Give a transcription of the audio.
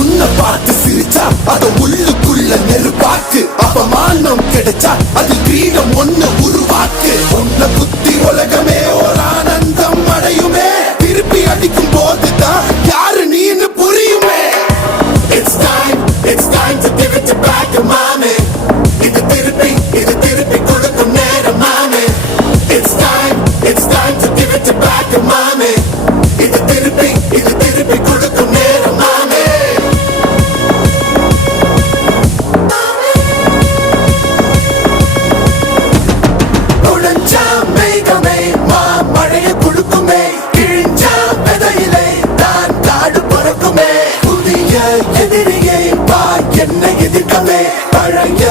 உன்னை பார்த்து சிரிச்சா அத உள்ளுக்குள்ள நெருப்பாக்கு, அவமானம் கிடைச்சா அது கிரீடம் ஒண்ணு உருவாக்கு. உன்னை புத்தி உலகமே ஒரு ஆனந்தம் அடையுமே, திருப்பி அடிக்கும் போதுதான் யாரு நீன்னு புரியுமே. It's time to give it back to mommy. இது திருப்பி கொடுக்கும் நேரம் மாமே. It's time to give it back to mommy. இது திருப்பி கொடுக்கும் நேரம் மாமே. உடைஞ்சா மேகமே மழையை குடுக்குமே, கிழிஞ்சா விதையிலே தான் காடு பறக்குமே. புதிய எதிரியை வா என்னை எதிர்க்கவே, பழைய